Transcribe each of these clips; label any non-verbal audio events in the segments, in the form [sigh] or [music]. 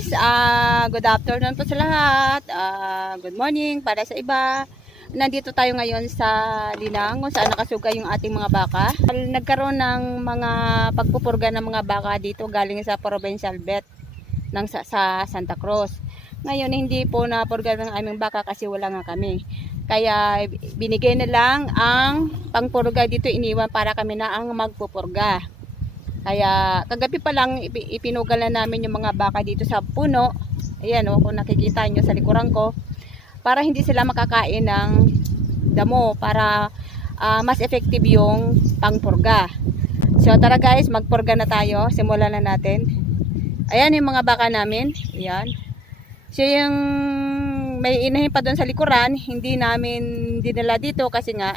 guys, ah good afternoon po sa lahat. Ah, good morning para sa iba. Nandito tayo ngayon sa Linang kung saan nakasuga yung ating mga baka. Nagkaroon ng mga pagpupurga ng mga baka dito galing sa provincial vet ng sa, sa Santa Cruz. Ngayon hindi po napurga ng aming baka kasi wala nga kami. Kaya binigay na lang ang pangpurga dito iniwan para kami na ang magpupurga. Kaya kagabi pa lang ipi- ipinugal na namin yung mga baka dito sa puno. Ayan o, kung nakikita nyo sa likuran ko. Para hindi sila makakain ng damo. Para ah, mas effective yung pangpurga. So tara guys, magpurga na tayo. Simulan na natin. Ayan yung mga baka namin. Ayan. So yung may inahin pa doon sa likuran, hindi namin dinala dito kasi nga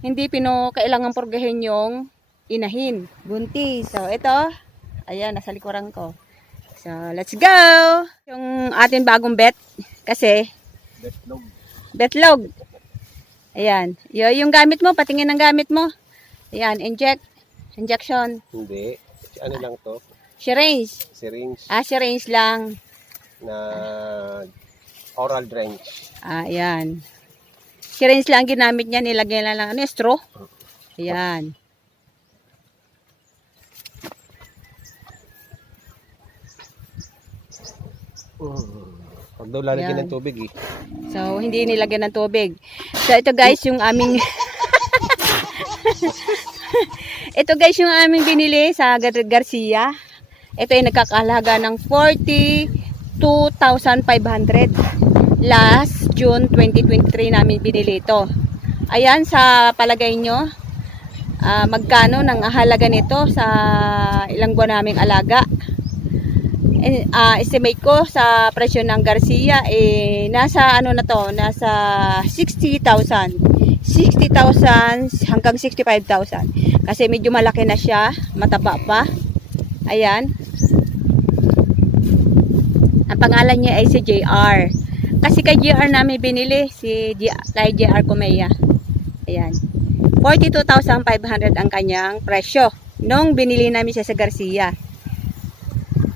hindi pino kailangan purgahin yung inahin. Buntis. So, ito. Ayan, nasa likuran ko. So, let's go! Yung ating bagong bet. Kasi, Betlog. betlog. Ayan. Yo, yung gamit mo, patingin ng gamit mo. Ayan, inject. Injection. Hindi. Ano lang to? Syringe. Syringe Ah, syringe lang. na oral drench. Ah, ayan. Syringe lang ginamit niya. Nilagyan lang lang. Ano, straw? Ayan. Pag daw lalagyan Yan. ng tubig eh. So, hindi nilagyan ng tubig. So, ito guys, yung aming... [laughs] ito guys, yung aming binili sa Gar- Garcia. Ito ay nagkakahalaga ng 42,500. Last June 2023 namin binili ito. Ayan, sa palagay nyo, ah, magkano ng halaga nito sa ilang buwan naming alaga. Ah, estimate ko sa presyo ng Garcia eh nasa ano na to, nasa 60,000. 60,000 hanggang 65,000. Kasi medyo malaki na siya, mataba pa. Ayan. Ang pangalan niya ay si JR. Kasi kay JR namin binili, si kay JR Kumeya. Ayan. 42,500 ang kanyang presyo. Nung binili namin siya sa Garcia.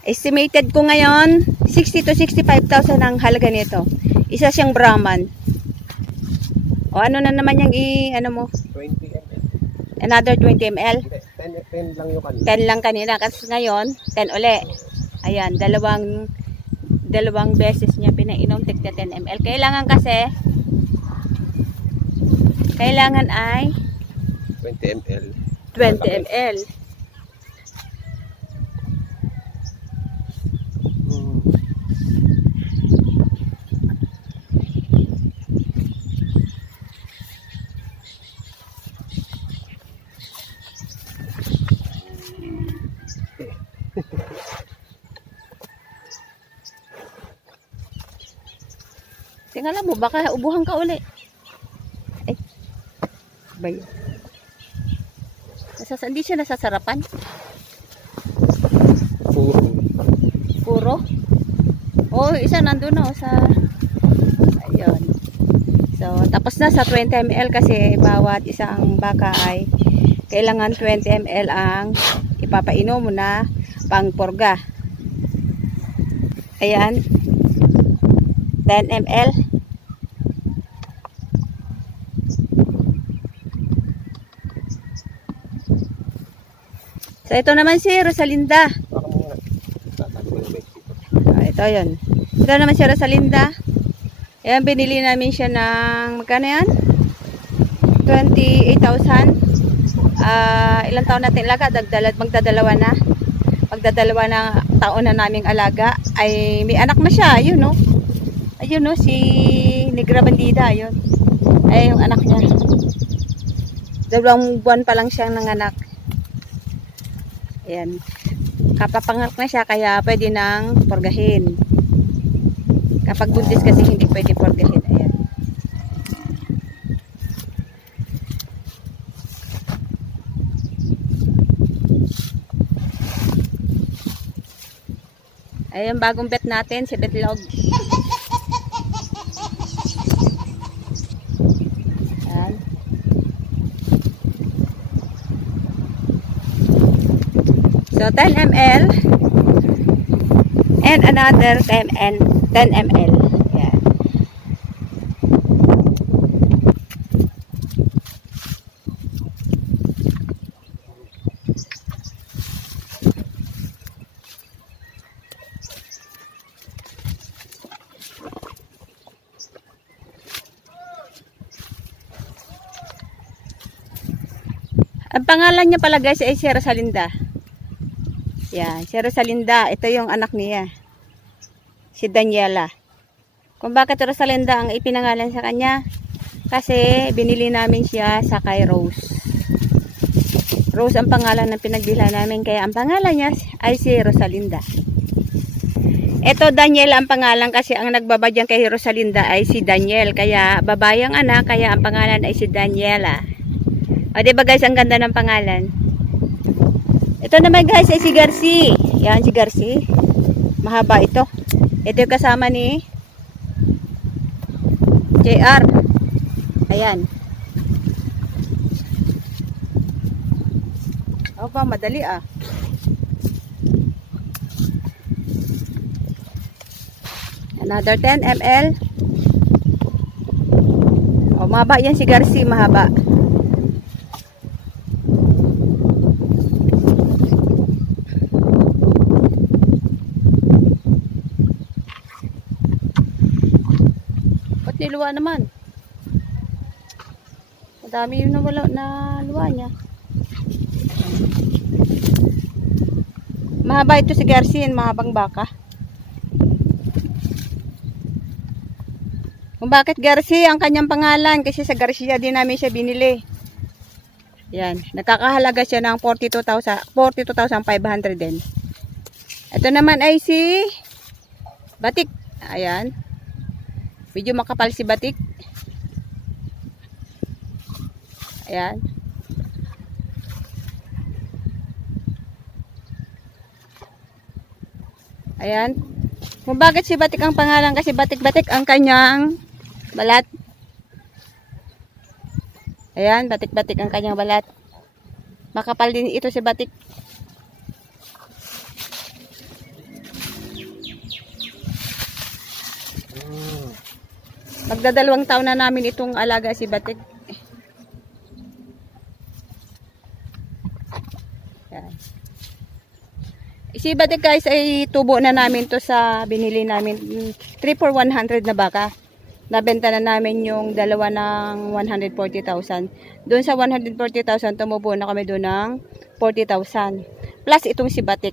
Estimated ko ngayon, 60 to 65,000 ang halaga nito. Isa siyang Brahman. O ano na naman yung i, ano mo, 20 ml. another 20 ml. Hindi, 10, 10 lang yung kanina. 10 lang kanina, kasi ngayon, 10 uli. Ayan, dalawang, dalawang beses niya pinainom, tigta 10 ml. Kailangan kasi, kailangan ay 20 ml. 20 ml. Tingala mo, baka ubuhan ka uli. Ay. Bay. Nasas hindi siya nasasarapan. Puro. Puro. Oh, isa nandun na oh, sa ayun. So, tapos na sa 20 ml kasi bawat isang baka ay kailangan 20 ml ang ipapainom mo na pangpurga. Ayan. 10 ml. So, ito naman si Rosalinda. Dito. Ah, ito yun. Ito naman si Rosalinda. Ayan, binili namin siya ng, magkano yan? 28,000. Ah, ilang taon natin alaga? Dagdalad, magdadalawa na. Magdadalawa na taon na naming alaga. Ay, may anak na siya. Ayun, no? Ayun, no? Si Negra Bandida. Ayun. Ay, yung anak niya. Dalawang buwan pa lang siyang nanganak. Ayan kapapanganak na siya kaya pwede nang porgahin. Kapag buntis kasi hindi pwede porgahin. Ayan. Ayan bagong bet natin si Betlog. Ayan. So 10 ml And another 10, and 10 ml. Yan. Ang pangalan niya pala guys ay si Rosalinda. Yan, si Rosalinda. Ito yung anak niya. Si Daniela. Kung bakit Rosalinda ang ipinangalan sa kanya? Kasi binili namin siya sa kay Rose. Rose ang pangalan ng pinagbila namin. Kaya ang pangalan niya ay si Rosalinda. Ito Daniela ang pangalan kasi ang nagbabadyang kay Rosalinda ay si Daniel. Kaya babayang anak, kaya ang pangalan ay si Daniela. O, di ba guys, ang ganda ng pangalan. Ito naman guys, ay si Garci. Yan, si Garci. Mahaba ito. Ito yung kasama ni JR. Ayan. O ba, madali ah. Another 10 ml. O, mahaba yan si Garci, mahaba. Ba't niluwa naman? Madami yung nawala na luwa niya. Mahaba ito si Garcin, mahabang baka. Kung bakit Garcia ang kanyang pangalan kasi sa Garcia din namin siya binili. Yan, nakakahalaga siya ng 42,000 42,500 din. Ito naman ay si Batik. Ayan. Medyo makapal si batik. Ayan. Ayan. Kung bakit si batik ang pangalan kasi batik-batik ang kanyang balat. Ayan, batik-batik ang kanyang balat. Makapal din ito si batik. Magdadalawang taon na namin itong alaga si Batik. Yan. Si Batik guys ay tubo na namin to sa binili namin 3 for 100 na baka. Nabenta na namin yung dalawa ng 140,000. Doon sa 140,000 tumubo na kami doon ng 40,000. Plus itong si Batik.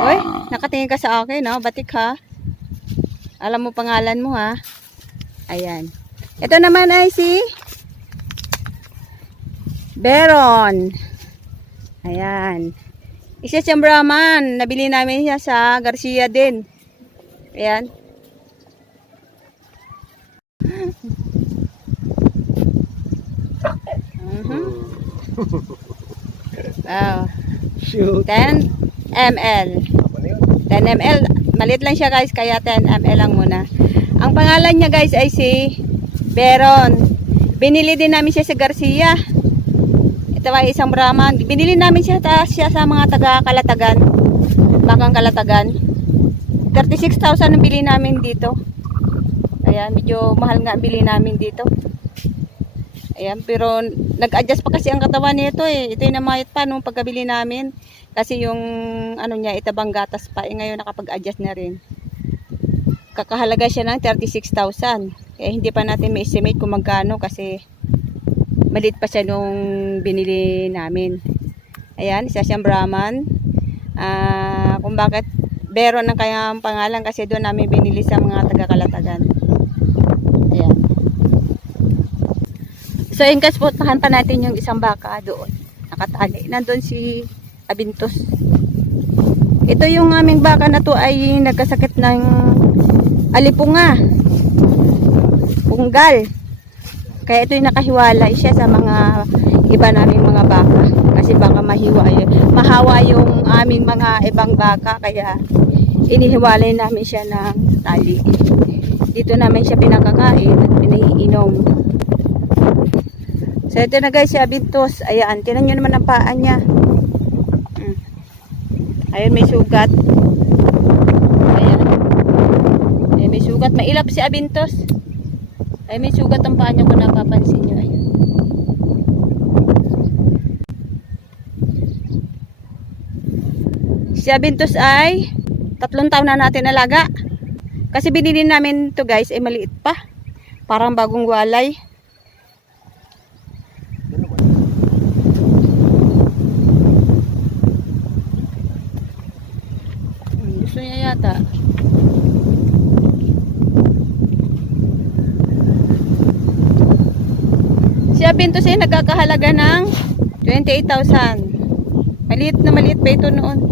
Oy, nakatingin ka sa akin, no? Batik ha. Alam mo pangalan mo ha. Ayan. Ito naman ay si Beron. Ayan. Isa siyang Brahman. Nabili namin siya sa Garcia din. Ayan. [laughs] Mhm. Wow. Shoot. 10 ml. Apa na yun? 10 ml. Malit lang siya guys, kaya 10 ml lang muna. Ang pangalan niya guys ay si Beron. Binili din namin siya sa Garcia. Ito ay isang Brahman. Binili namin siya, ta, siya sa mga taga Kalatagan. Bakang Kalatagan. 36,000 ang bili namin dito. Ayan, medyo mahal nga ang bili namin dito. Ayan, pero nag-adjust pa kasi ang katawan nito eh. Ito yung namayat pa nung pagkabili namin. Kasi yung ano niya, itabang gatas pa. Eh ngayon nakapag-adjust na rin. Kakahalaga siya ng 36,000. Kaya hindi pa natin may estimate kung magkano kasi malit pa siya nung binili namin. Ayan, isa siyang Brahman. Ah, kung bakit Beron ang kanyang pangalan kasi doon namin binili sa mga taga-kalatagan. Ayan. So, in case puntahan pa natin yung isang baka doon. Nakatali. Nandun si Abintos. Ito yung aming baka na to ay nagkasakit ng alipunga. Punggal. Kaya ito yung nakahiwalay siya sa mga iba naming mga baka. Kasi baka mahiwa yun. Mahawa yung aming mga ibang baka. Kaya inihiwalay namin siya ng tali. Dito namin siya pinakakain at pinaiinom. So ito na guys si Abintos. Ayan, tinan nyo naman ang paa niya. Mm. Ayun, may sugat. Ayan. Ay, may sugat. Mailap si Abintos. Ay, may sugat ang paa niya kung napapansin niyo. Ayun. Si Abintos ay tatlong taon na natin alaga. Kasi binili namin to guys, ay maliit pa. Parang bagong walay. Hmm, Gusto niya yata. Abintos ay nagkakahalaga ng 28,000. Maliit na maliit pa ito noon.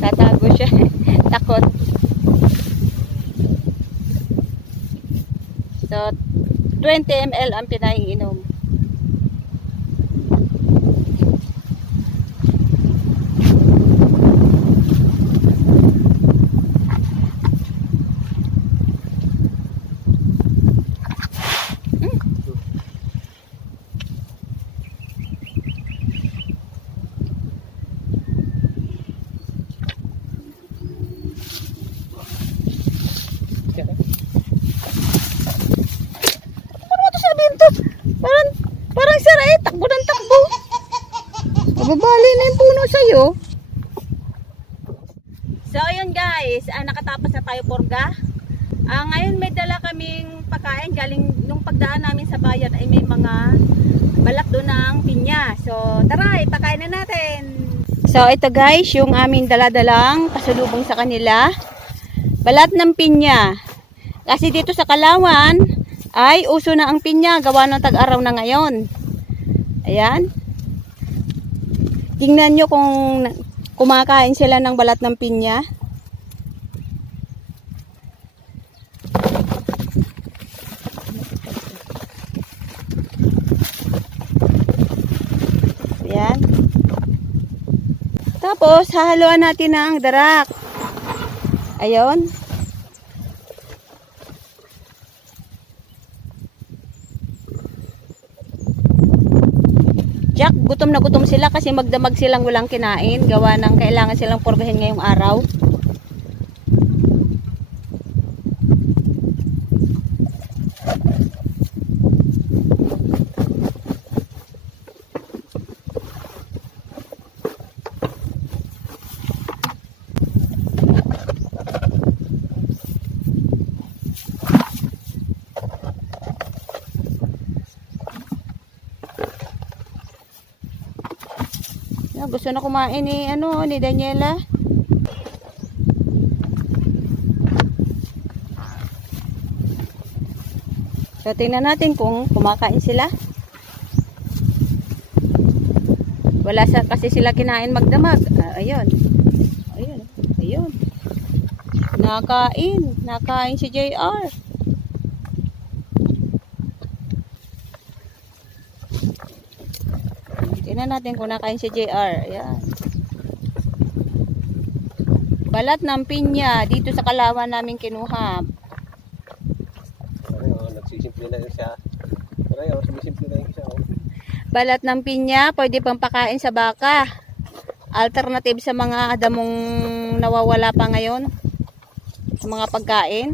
Tatago siya. [laughs] Takot. So, 20 ml ang pinaiinom. Ano mo to sabihin to? Parang, parang sira eh. Takbo ng takbo. Mababali na yung puno sa'yo. So, ayun guys. Nakatapos na tayo porga. Ah, ngayon may dala kaming pagkain. Galing nung pagdaan namin sa bayan ay may mga balat doon ng pinya. So, tara, ipakain na natin. So, ito guys, yung aming daladalang pasalubong sa kanila. Balat ng pinya. Kasi dito sa Kalawan, ay uso na ang pinya. Gawa ng tag-araw na ngayon. Ayan. Tingnan nyo kung kumakain sila ng balat ng pinya. Ayan. Tapos, hahaluan natin ng darak. Ayun. Jack, gutom na gutom sila kasi magdamag silang walang kinain. Gawa ng kailangan silang purgahin ngayong araw. Gusto na kumain ni ano ni Daniela. So tingnan natin kung kumakain sila. Wala sa kasi sila kinain magdamag. Ah, ayun. Ayun. Ayun. Nakain. Nakain si JR. Tingnan natin kung nakain si JR. Ayan. Balat ng pinya dito sa kalawan namin kinuha. Pareho, nagsisimple na siya. Pareho, sumisimple na siya. Oh. Balat ng pinya, pwede pang pakain sa baka. Alternative sa mga damong nawawala pa ngayon. Sa mga pagkain.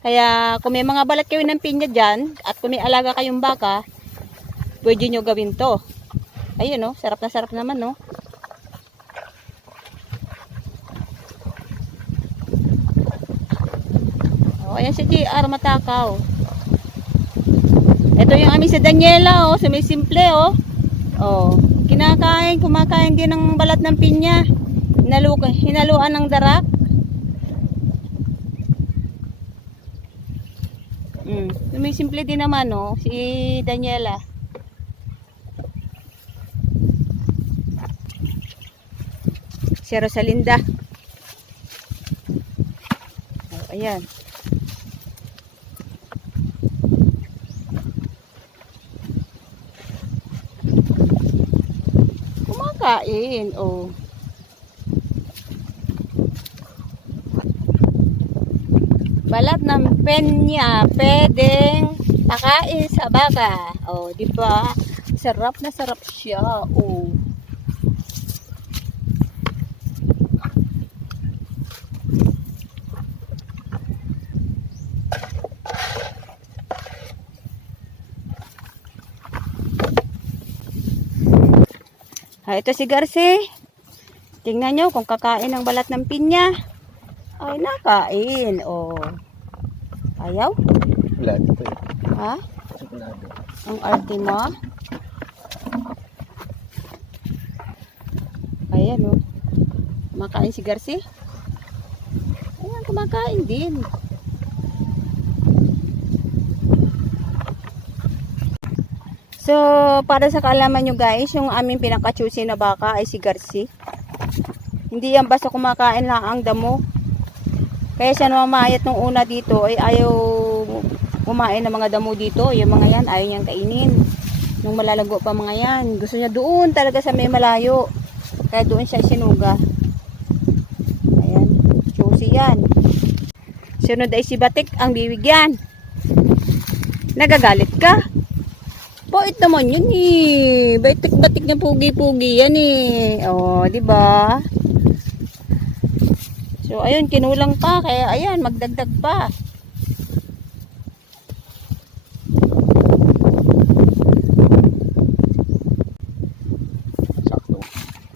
Kaya kung may mga balat kayo ng pinya dyan, at kung may alaga kayong baka, pwede nyo gawin to. Ayun no, sarap na sarap naman no. Oh, ayan si JR matakaw. Ito yung amin si Daniela, oh. Sumisimple, oh. Oh. Kinakain, kumakain din ng balat ng pinya. Hinalu hinaluan ng darak. Mm. Sumisimple din naman, oh. Si Daniela. Si Rosalinda. Oh, ayan. Kumakain, oh. Balat ng penya, pwedeng Pakain sa baka. Oh, di ba? Sarap na sarap siya. Oh. Ah, ito si Garci. Tingnan nyo kung kakain ng balat ng pinya. Ay, nakain. Oh. Ayaw? Dito eh. Ha? Sukulado. Ang arte mo. Ayan oh. Kumakain si Garci. Ayan, kumakain din. So, para sa kaalaman nyo guys, yung aming pinaka-choosy na baka ay si Garci. Hindi yan basta kumakain lang ang damo. Kaya siya namamayat nung una dito ay ayaw kumain ng mga damo dito. Yung mga yan, ayaw niyang kainin. Nung malalago pa mga yan. Gusto niya doon talaga sa may malayo. Kaya doon siya sinuga. Ayan. Choosy yan. Sunod ay si Batik ang bibigyan. Nagagalit ka? Bait naman yun eh. Batik-batik na pugi-pugi yan eh. O, di ba? So, ayun, kinulang pa. Kaya, ayan, magdagdag pa.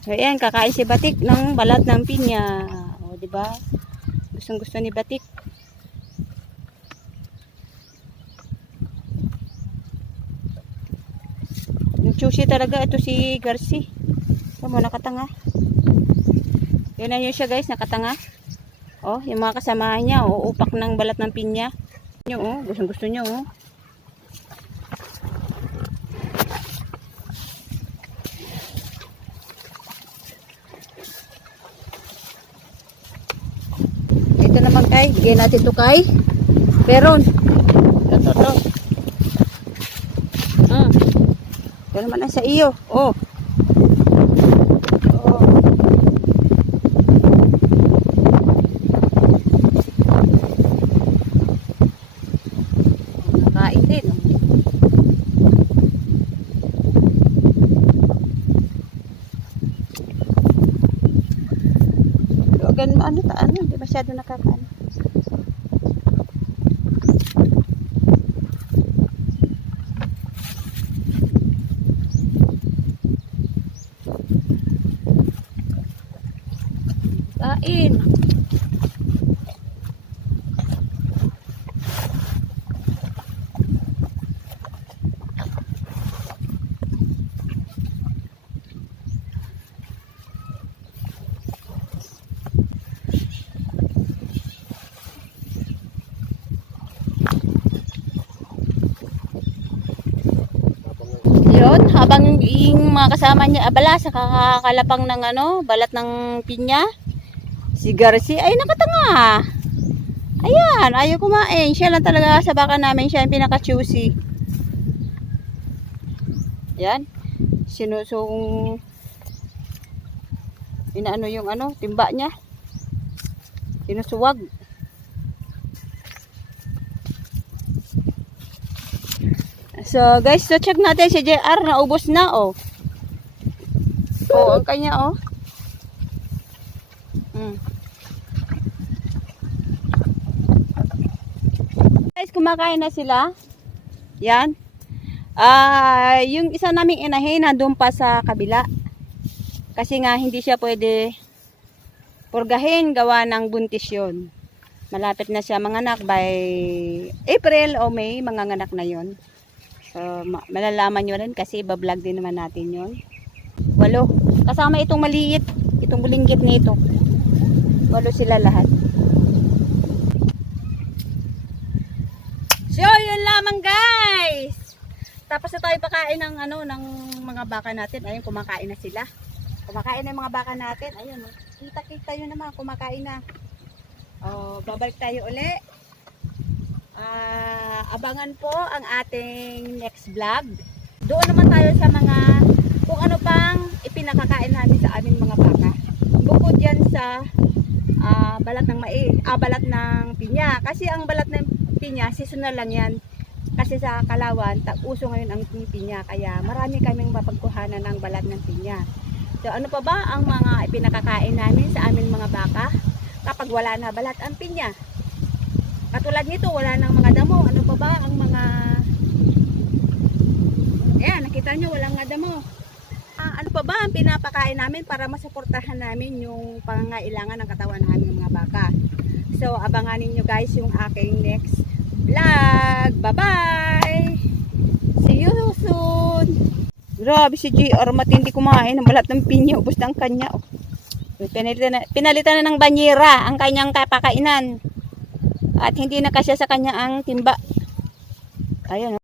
So, ayan, kakain si Batik ng balat ng pinya. O, di ba? Gustong gusto ni Batik. Choosy talaga, ito si Garci. Ito mo, nakatanga. Yan na yun siya guys, nakatanga. Oh, yung mga kasamahan niya, oh, upak ng balat ng pinya. Nyo, oh, gustong gusto niyo, oh. Ito naman kay, bigyan natin to kay Peron. Ito, ito. Hmm. Ito naman sa iyo. Oh. Oh. Nakain din. Huwag ano ano, hindi masyado nakakaano. Yun, habang yung mga kasama niya abala sa kakakalapang ng ano, balat ng pinya. Si Garci ay nakatanga. Ayan, ayaw kumain. Siya lang talaga sa baka namin, siya yung pinaka-choosy. Yan. Sinusong inaano yung ano, timba niya. Sinusuwag. So guys, so check natin si JR na ubos na oh. Oh, ang kanya oh. Mm. Guys, kumakain na sila. Yan. Ah, yung isa naming inahin nandun pa sa kabila. Kasi nga hindi siya pwede purgahin gawa ng buntis yun. Malapit na siya manganak by April o May, manganganak na yon. So, ma- malalaman nyo rin kasi ibablog din naman natin yon. Walo. Kasama itong maliit, itong bulinggit nito. Walo sila lahat. So, yun lamang guys. Tapos na tayo pakain ng ano ng mga baka natin. Ayun, kumakain na sila. Kumakain na yung mga baka natin. Ayun, oh. kita-kita yun naman, kumakain na. Oh, babalik tayo uli. Ah, abangan po ang ating next vlog. Doon naman tayo sa mga kung ano pang ipinakakain natin sa aming mga baka. Bukod yan sa ah, balat ng mais, ah, balat ng pinya. Kasi ang balat ng pinya, seasonal lang yan. Kasi sa Kalawan, uso ngayon ang pinya. Kaya marami kaming mapagkuhanan ng balat ng pinya. So ano pa ba ang mga ipinakakain namin sa aming mga baka kapag wala na balat ang pinya? Katulad nito, wala nang mga damo. Ano pa ba ang mga... Ayan, nakita nyo, walang nga damo. Ah, ano pa ba ang pinapakain namin para masuportahan namin yung pangangailangan ng katawan namin mga baka? So, abangan ninyo guys yung aking next vlog. Bye-bye! See you soon! Grabe si JR, matindi kumain ng balat ng pinya, ubos ng kanya. Oh. Pinalitan na, pinalitan na ng banyera ang kanyang kapakainan. At hindi na kasya sa kanya ang timba. Ayun.